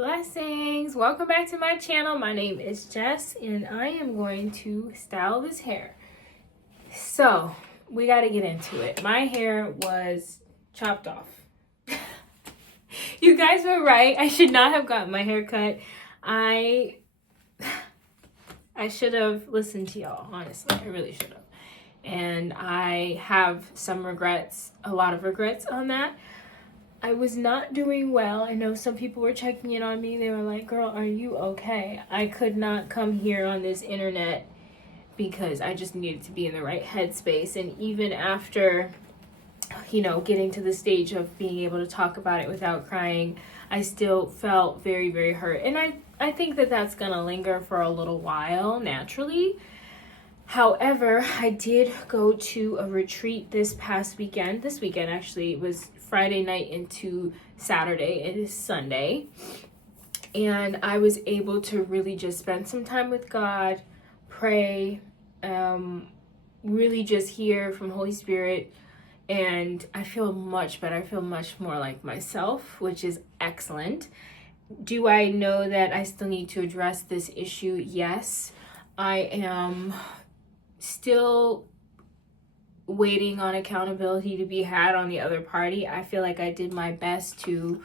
Blessings! Welcome back to my channel. My name is Jess and I am going to style this hair. So, we got to get into it. My hair was chopped off. You guys were right. I should not have gotten my hair cut. I should have listened to y'all, honestly. I really should have. And I have some regrets, a lot of regrets on that. I was not doing well. I know some people were checking in on me. They were like, girl, are you okay? I could not come here on this internet because I just needed to be in the right headspace. And even after, getting to the stage of being able to talk about it without crying, I still felt very, very hurt. And I think that that's going to linger for a little while, naturally. However, I did go to a retreat this past weekend. This weekend, actually, it was Friday night into Saturday. It is Sunday. And I was able to really just spend some time with God, pray, really just hear from Holy Spirit. And I feel much better. I feel much more like myself, which is excellent. Do I know that I still need to address this issue? Yes. I am still waiting on accountability to be had on the other party. I feel like I did my best to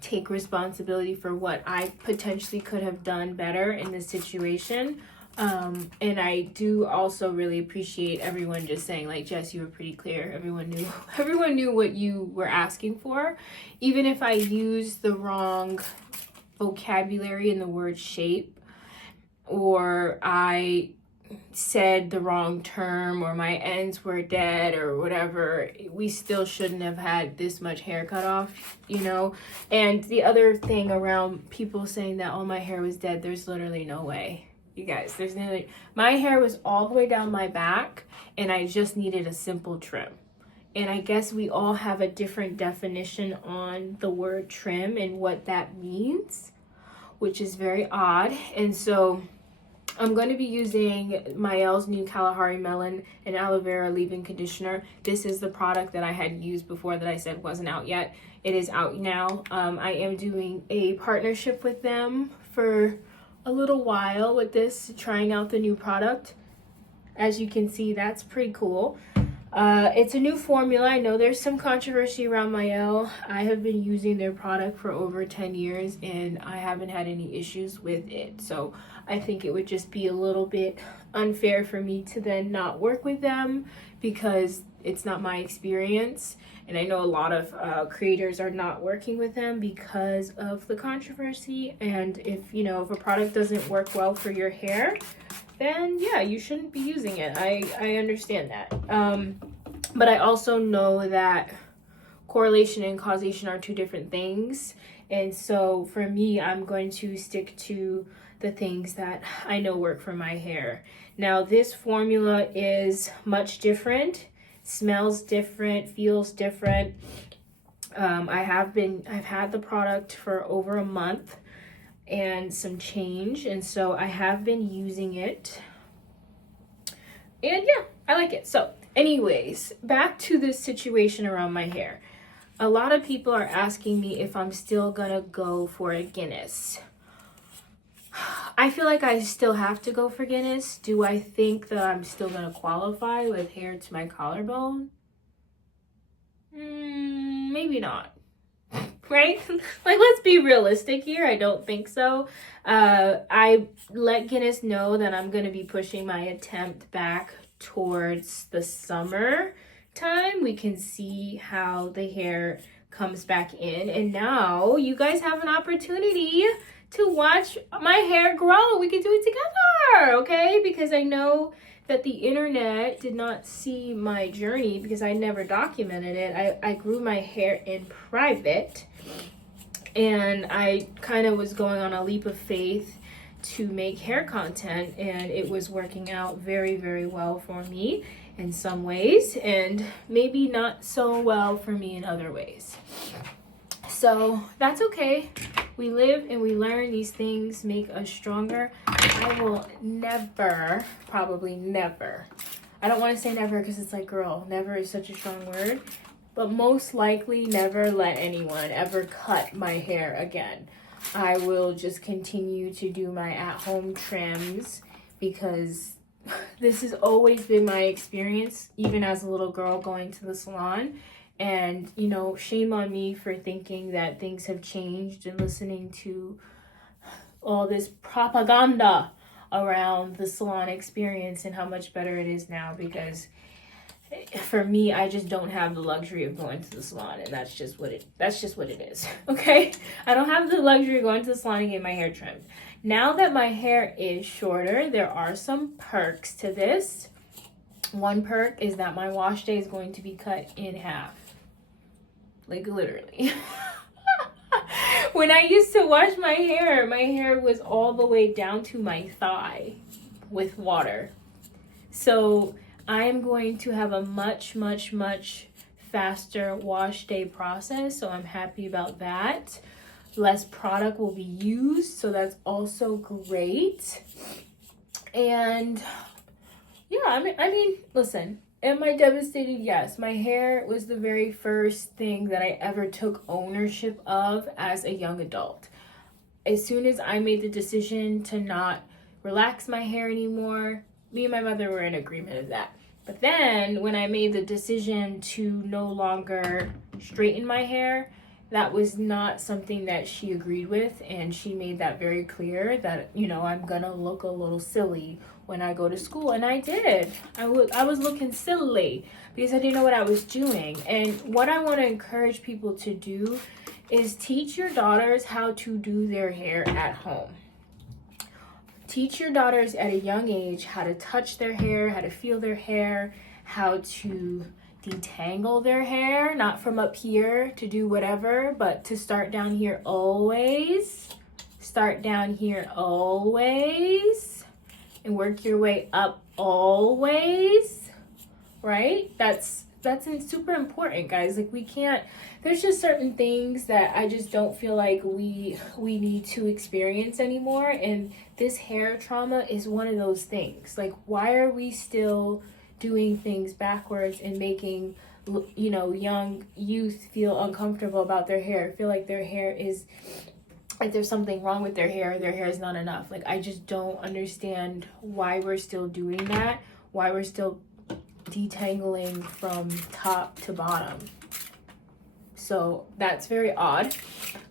take responsibility for what I potentially could have done better in this situation. And I do also really appreciate everyone just saying, like, Jess, you were pretty clear. Everyone knew what you were asking for. Even if I used the wrong vocabulary in the word shape, or I said the wrong term, or my ends were dead or whatever, we still shouldn't have had this much hair cut off, And the other thing around people saying that, oh, my hair was dead, there's literally no way. You guys, my hair was all the way down my back and I just needed a simple trim. And I guess we all have a different definition on the word trim and what that means, which is very odd. And so I'm going to be using Maelle's new Kalahari Melon and Aloe Vera Leave-In Conditioner. This is the product that I had used before that I said wasn't out yet. It is out now. I am doing a partnership with them for a little while with this, trying out the new product. As you can see, that's pretty cool. It's a new formula. I know there's some controversy around Maelle. I have been using their product for over 10 years and I haven't had any issues with it. So I think it would just be a little bit unfair for me to then not work with them because it's not my experience. And I know a lot of creators are not working with them because of the controversy. And if a product doesn't work well for your hair, then yeah, you shouldn't be using it. I understand that. But I also know that correlation and causation are two different things. And so for me, I'm going to stick to the things that I know work for my hair. Now, this formula is much different, smells different, feels different. I've had the product for over a month and some change, and so I have been using it, and yeah, I like it. So anyways, back to this situation around my hair. A lot of people are asking me if I'm still gonna go for a Guinness. I feel like I still have to go for Guinness. Do I think that I'm still gonna qualify with hair to my collarbone? Maybe not. Right? Like, let's be realistic here. I don't think so. I let Guinness know that I'm going to be pushing my attempt back towards the summer time. We can see how the hair comes back in. And now you guys have an opportunity to watch my hair grow. We can do it together, okay? Because I know that the internet did not see my journey because I never documented it. I grew my hair in private and I kind of was going on a leap of faith to make hair content, and it was working out very, very well for me in some ways and maybe not so well for me in other ways. So that's okay. We live and we learn. These things make us stronger. I will never, probably never, I don't want to say never because it's like, girl, never is such a strong word, but most likely never let anyone ever cut my hair again. I will just continue to do my at-home trims because this has always been my experience, even as a little girl going to the salon. And, you know, shame on me for thinking that things have changed and listening to all this propaganda around the salon experience and how much better it is now, because for me, I just don't have the luxury of going to the salon, and that's just what it is. Okay, I don't have the luxury of going to the salon and getting my hair trimmed. Now that my hair is shorter, there are some perks to this. One perk is that my wash day is going to be cut in half, like literally. When I used to wash my hair was all the way down to my thigh with water. So I am going to have a much faster wash day process, so I'm happy about that. Less product will be used, so that's also great. And yeah, I mean, listen, am I devastated? Yes. My hair was the very first thing that I ever took ownership of as a young adult. As soon as I made the decision to not relax my hair anymore, me and my mother were in agreement of that. But then when I made the decision to no longer straighten my hair, that was not something that she agreed with, and she made that very clear that, you know, I'm gonna look a little silly when I go to school, and I did. I was looking silly because I didn't know what I was doing. And what I want to encourage people to do is teach your daughters how to do their hair at home. Teach your daughters at a young age how to touch their hair, how to feel their hair, how to detangle their hair, not from up here to do whatever, but to start down here always. Start down here always and work your way up always, right? That's super important, guys. Like, we can't, there's just certain things that I just don't feel like we need to experience anymore, and this hair trauma is one of those things. Like, why are we still doing things backwards and making, you know, young youth feel uncomfortable about their hair, feel like their hair is, like there's something wrong with their hair is not enough. Like, I just don't understand why we're still doing that, why we're still detangling from top to bottom. So that's very odd.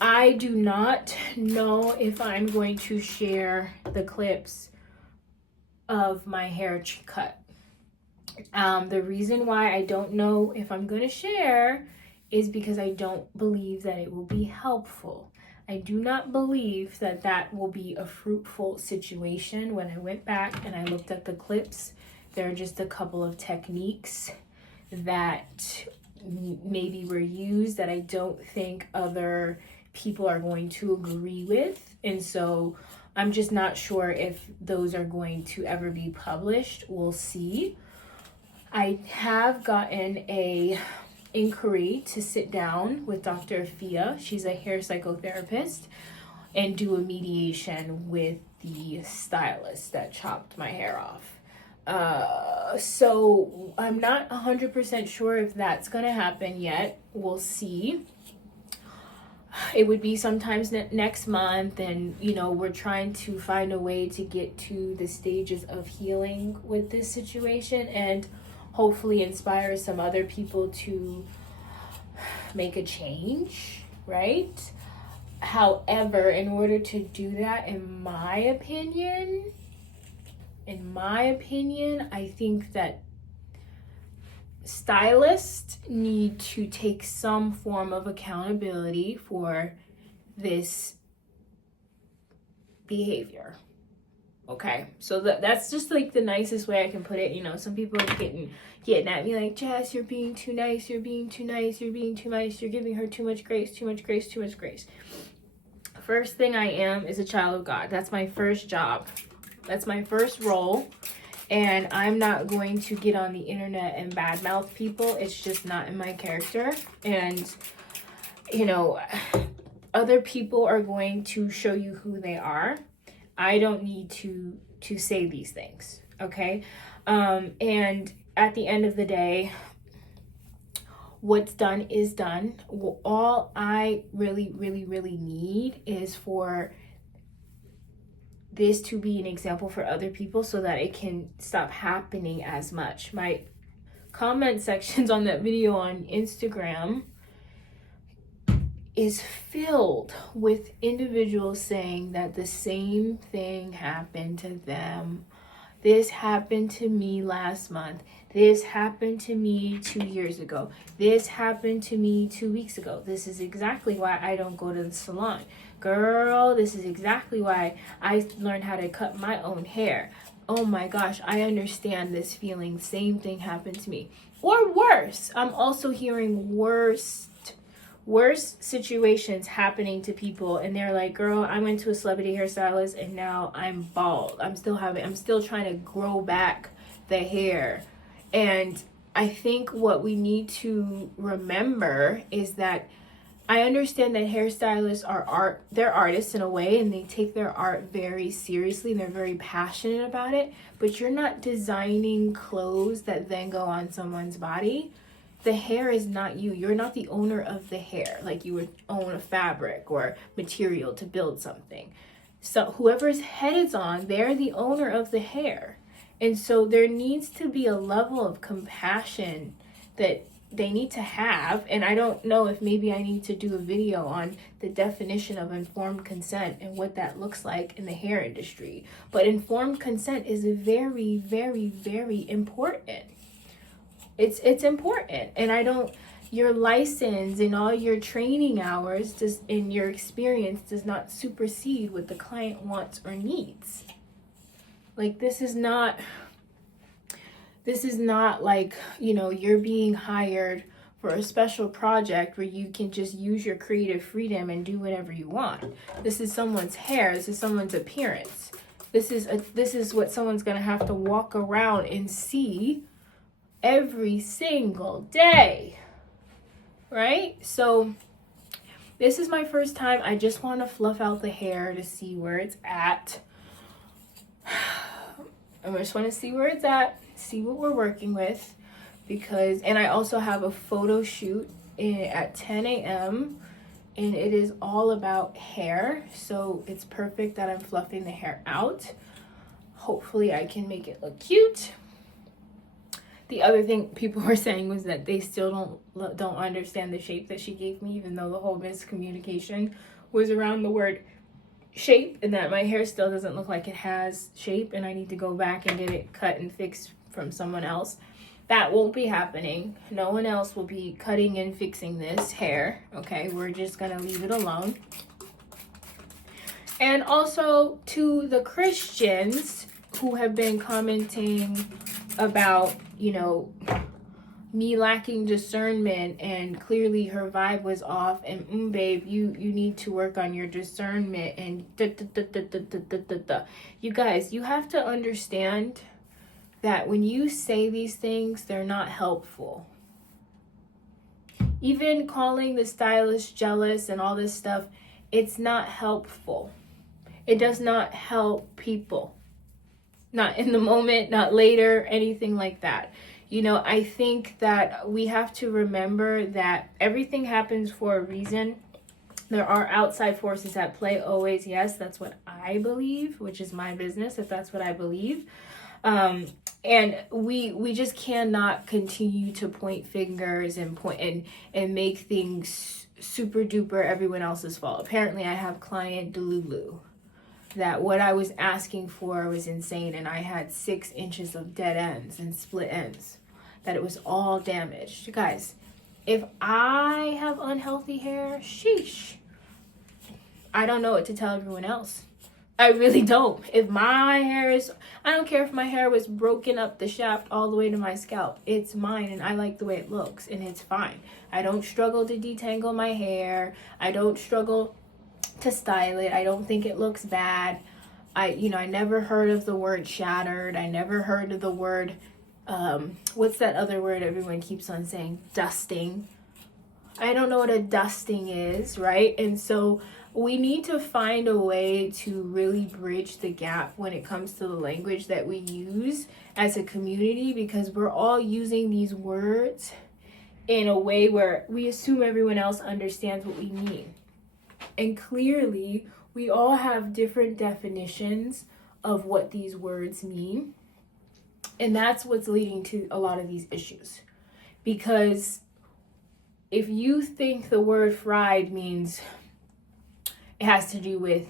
I do not know if I'm going to share the clips of my hair cut. The reason why I don't know if I'm going to share is because I don't believe that it will be helpful. I do not believe that that will be a fruitful situation. When I went back and I looked at the clips, there are just a couple of techniques that maybe were used that I don't think other people are going to agree with. And so I'm just not sure if those are going to ever be published. We'll see. I have gotten a inquiry to sit down with Dr. Afia. She's a hair psychotherapist, and do a mediation with the stylist that chopped my hair off. So I'm not 100% sure if that's gonna happen yet. We'll see. It would be sometimes next month, and you know, we're trying to find a way to get to the stages of healing with this situation and hopefully inspire some other people to make a change, right? However, in order to do that, in my opinion, I think that stylists need to take some form of accountability for this behavior. Okay, so that's just like the nicest way I can put it. You know, some people are getting at me like, Jess, you're being too nice, you're being too nice, you're being too nice, you're giving her too much grace, too much grace, too much grace. First thing I am is a child of God. That's my first job. That's my first role. And I'm not going to get on the internet and badmouth people. It's just not in my character. And, you know, other people are going to show you who they are. I don't need to say these things, okay? And at the end of the day, what's done is done. All I really, really, really need is for this to be an example for other people so that it can stop happening as much. My comment sections on that video on Instagram is filled with individuals saying that the same thing happened to them. This happened to me last month. This happened to me 2 years ago. This happened to me 2 weeks ago. This is exactly why I don't go to the salon. Girl, this is exactly why I learned how to cut my own hair. Oh my gosh, I understand this feeling. Same thing happened to me. Or worse, I'm also hearing worse situations happening to people, and they're like, girl, I went to a celebrity hairstylist and now I'm bald. I'm still trying to grow back the hair. And I think what we need to remember is that I understand that hairstylists are they're artists in a way, and they take their art very seriously and they're very passionate about it, but you're not designing clothes that then go on someone's body. The hair is not you. You're not the owner of the hair like you would own a fabric or material to build something. So whoever's head it's on, they're the owner of the hair. And so there needs to be a level of compassion that they need to have. And I don't know if maybe I need to do a video on the definition of informed consent and what that looks like in the hair industry. But informed consent is very, very, very important. It's important. And your license and all your training hours in your experience does not supersede what the client wants or needs. Like, this is not like, you're being hired for a special project where you can just use your creative freedom and do whatever you want. This is someone's hair. This is someone's appearance. This is what someone's going to have to walk around and see every single day, right? So this is my first time. I just want to fluff out the hair to see where it's at. I just want to see where it's at, see what we're working with, and I also have a photo shoot at 10 a.m. and it is all about hair, so it's perfect that I'm fluffing the hair out. Hopefully I can make it look cute. The other thing people were saying was that they still don't understand the shape that she gave me, even though the whole miscommunication was around the word shape, and that my hair still doesn't look like it has shape, and I need to go back and get it cut and fixed from someone else. That won't be happening. No one else will be cutting and fixing this hair, okay? We're just gonna leave it alone. And also to the Christians who have been commenting about, me lacking discernment, and clearly her vibe was off, and babe, you need to work on your discernment, and You guys, you have to understand that when you say these things, they're not helpful. Even calling the stylist jealous and all this stuff, it's not helpful. It does not help people. Not in the moment, not later, anything like that. I think that we have to remember that everything happens for a reason. There are outside forces at play always. Yes, that's what I believe, which is my business, if that's what I believe. And we just cannot continue to point fingers and make things super duper everyone else's fault. Apparently I have client Delulu, that what I was asking for was insane, and I had 6 inches of dead ends and split ends, that it was all damaged. You guys, if I have unhealthy hair, sheesh, I don't know what to tell everyone else. I really don't. If my hair I don't care if my hair was broken up the shaft all the way to my scalp. It's mine, and I like the way it looks, and it's fine. I don't struggle to detangle my hair. I don't struggle to style it. I don't think it looks bad. I never heard of the word shattered. I never heard of the word, what's that other word everyone keeps on saying? Dusting. I don't know what a dusting is, right? And so we need to find a way to really bridge the gap when it comes to the language that we use as a community, because we're all using these words in a way where we assume everyone else understands what we mean. And clearly, we all have different definitions of what these words mean. And that's what's leading to a lot of these issues. Because if you think the word fried means it has to do with,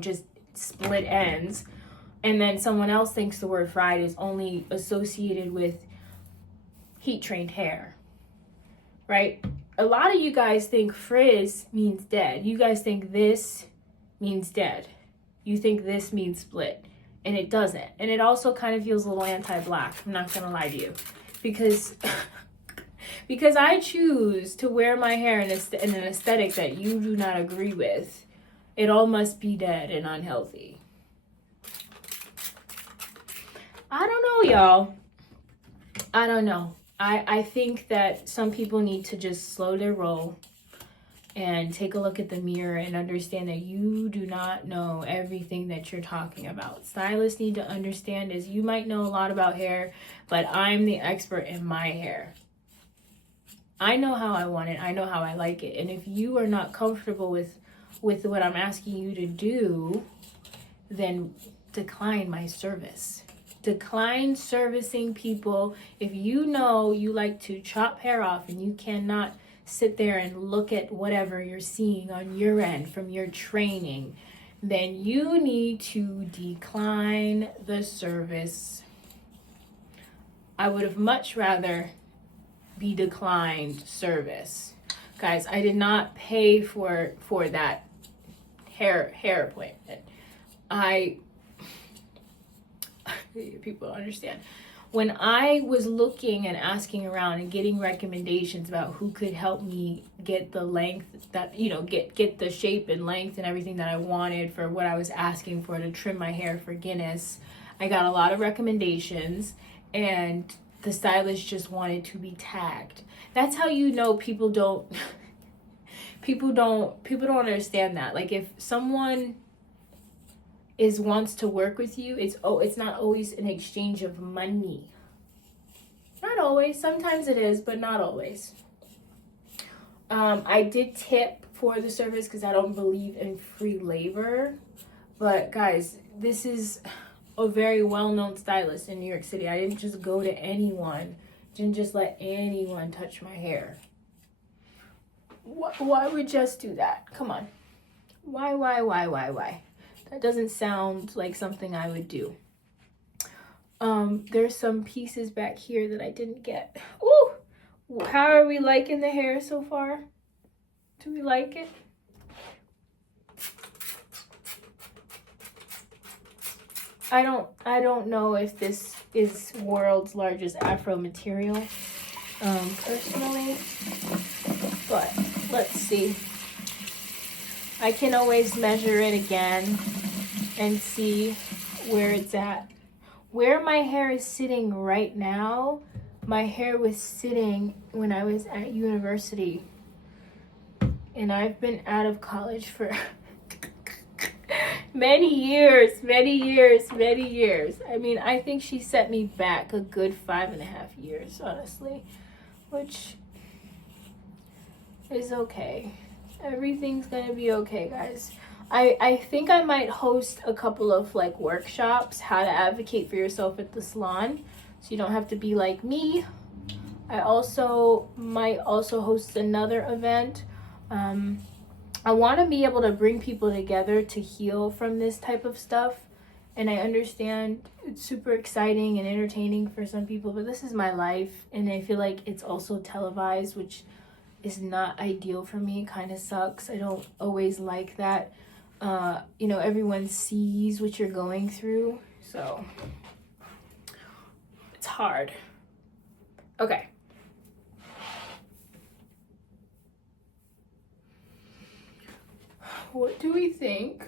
just split ends, and then someone else thinks the word fried is only associated with heat-trained hair, right? A lot of you guys think frizz means dead. You guys think this means dead. You think this means split, and it doesn't. And it also kind of feels a little anti-black, I'm not gonna lie to you, because I choose to wear my hair in an aesthetic that you do not agree with. It all must be dead and unhealthy. I don't know, y'all. I don't know. I think that some people need to just slow their roll and take a look at the mirror and understand that you do not know everything that you're talking about. Stylists need to understand is you might know a lot about hair, but I'm the expert in my hair. I know how I want it. I know how I like it. And if you are not comfortable with what I'm asking you to do, then decline my service. Decline servicing people. If you know you like to chop hair off and you cannot sit there and look at whatever you're seeing on your end from your training, then you need to decline the service. I would have much rather be declined service. Guys, I did not pay for that hair appointment. People understand. When I was looking and asking around and getting recommendations about who could help me get the length that, get the shape and length and everything that I wanted for what I was asking for to trim my hair for Guinness, I got a lot of recommendations, and the stylist just wanted to be tagged. That's how you know people don't understand that. Like, if someone wants to work with you, it's not always an exchange of money. Not always. Sometimes it is, but not always. I did tip for the service because I don't believe in free labor. But guys, this is a very well-known stylist in New York City. I didn't just go to anyone. Didn't just let anyone touch my hair. Why would Jess do that? Come on. Why? That doesn't sound like something I would do. There's some pieces back here that I didn't get. Ooh! How are we liking the hair so far? Do we like it? I don't know if this is world's largest Afro material, personally, but let's see. I can always measure it again and see where it's at. Where my hair is sitting right now, my hair was sitting when I was at university. And I've been out of college for many years. I mean, I think she set me back a good 5.5 years, honestly, which is okay. Everything's gonna be okay, guys. I think I might host a couple of workshops, how to advocate for yourself at the salon, so you don't have to be like me. I might also host another event. I want to be able to bring people together to heal from this type of stuff. And I understand it's super exciting and entertaining for some people, but this is my life. And I feel like it's also televised, which is not ideal for me. It kind of sucks. I don't always like that. Everyone sees what you're going through. So it's hard. Okay. What do we think?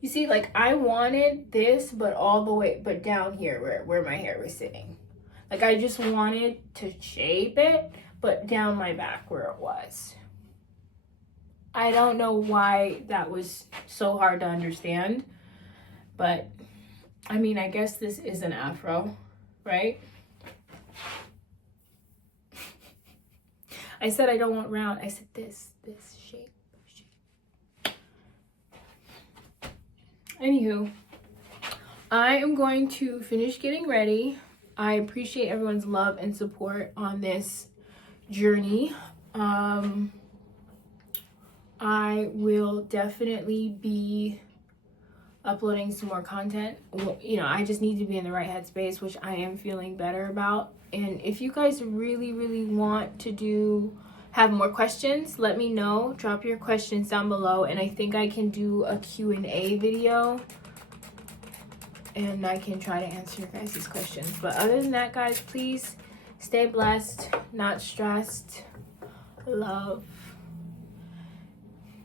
You see, I wanted this, but down here where my hair was sitting. I just wanted to shape it, but down my back where it was. I don't know why that was so hard to understand, but I mean, I guess this is an afro, right? I said I don't want round. I said this shape. Anywho, I am going to finish getting ready. I appreciate everyone's love and support on this journey. I will definitely be uploading some more content. You know, I just need to be in the right headspace, which I am feeling better about. And if you guys really want to have more questions, let me know. Drop your questions down below, and I think I can do a Q&A video, and I can try to answer your guys' questions. But other than that, guys, please stay blessed, not stressed. Love,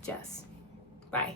Jess. Bye.